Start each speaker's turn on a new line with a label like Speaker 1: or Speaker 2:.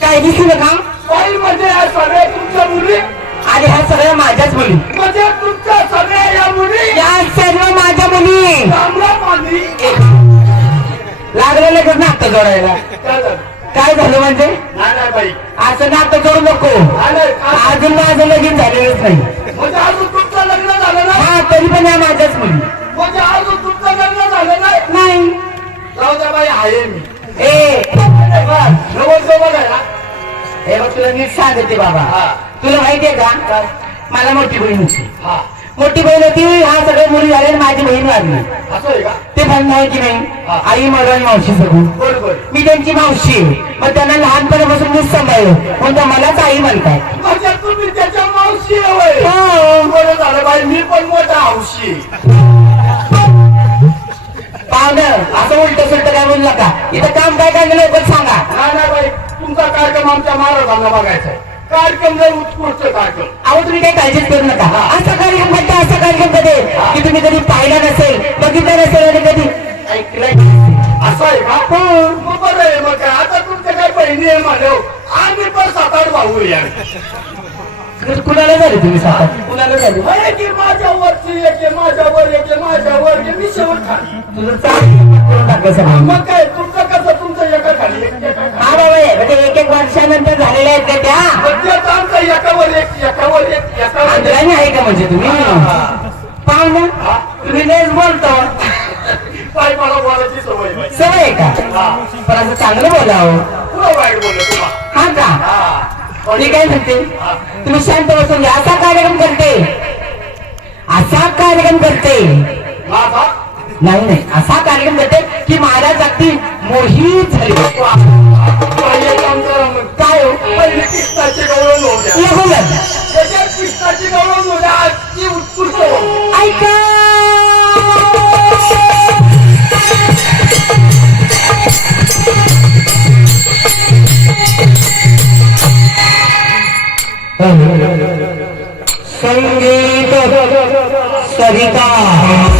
Speaker 1: काय दिसलं का
Speaker 2: बाई म्हणजे या सगळ्या तुमच्या मुली?
Speaker 1: आणि ह्या सगळ्या माझ्याच मुली.
Speaker 2: म्हणजे तुमच्या सगळ्या या मुली?
Speaker 1: या सर्व माझ्या मुली.
Speaker 2: चांगला मांदी
Speaker 1: लागलं लगेच नातं जोडायला.
Speaker 2: काय झालं? म्हणजे? नाही नाही बाई.
Speaker 1: असं नातं जोडू नको. अजून माझं लगीन झालेलंच नाही.
Speaker 2: म्हणजे अजून जाऊ द्या बाई आहे मी. ए नवरदेव आहे ना?
Speaker 1: हे बघ तुला नीट सांगते बाबा. तुला माहितीये का? मला मोठी बहीण होती. हा. मोठी बहीण होती हा सगळे मुली झाले आणि माझी बहीण वाढली. असं आहे का? ते पण नाही. की नाही. आई मरण मावशी सगळी. मी त्यांची मावशी आहे. मग त्यांना लहानपणापासून मीच सांभाळलं. म्हणून मलाच आई म्हणजे
Speaker 2: तुम्ही त्याच्या मावशी आहे.
Speaker 1: हो.
Speaker 2: झालं बाई मी पण मोठा हौशी
Speaker 1: असं उलट सुलट काय बोलू नका. इथं काम काय काय लवकर सांगा.
Speaker 2: बाई. तुमचा कार्यक्रम आमच्या महाराजांना बघायचा आहे. कार्यक्रम लय उत्कृष्ट कार्यक्रम.
Speaker 1: अहो तुम्ही काही काळजीच करू नका. असा कार्यक्रम करता असा कार्यक्रम कधी? की तुम्ही कधी पाहिला नसेल बघितला नसेल आणि कधी?
Speaker 2: ऐकलं. असं आहे का? हो. मग बरं आहे मग काय? आता तुमच्या बहिणी आहे माझ्या आम्ही पण सात आठ भाऊ
Speaker 1: कुणाला झाले तुम्ही
Speaker 2: कुणाला झाले? एक आहे, माझ्यावर एक
Speaker 1: तुझं करून टाकलं सगळं
Speaker 2: मग काय? तुमचं कसं? तुमचं एका खाली एक एका
Speaker 1: खाली. हा बाबा हे, म्हणजे एक एक वर्षानंतर झालेल्या आहेत का त्या?
Speaker 2: मग आमचं एकावर एक एकावर एक
Speaker 1: एकावर एक. आंध्राने आहे का म्हणजे तुम्ही? पाहुणं तुम्ही लयच बोलतो.
Speaker 2: काय मला बोलायची सवय आहे बाई.
Speaker 1: सवय आहे का? हा. पण असं चांगलं बोलावं
Speaker 2: तुला वाईट बोललो तुम्हाला
Speaker 1: हा का? हा. मी काय म्हणते? तुम्ही शांत बसून घ्या. असा कार्यक्रम करते. असा कार्यक्रम करते. माझा नाही नाही. असा कार्यक्रम देते की महाराज अगदी मोहित झाले.
Speaker 2: काय गौरव त्याच्यात गौरव आजची उत्कृष्ट
Speaker 1: ऐका! संगीत सरिता.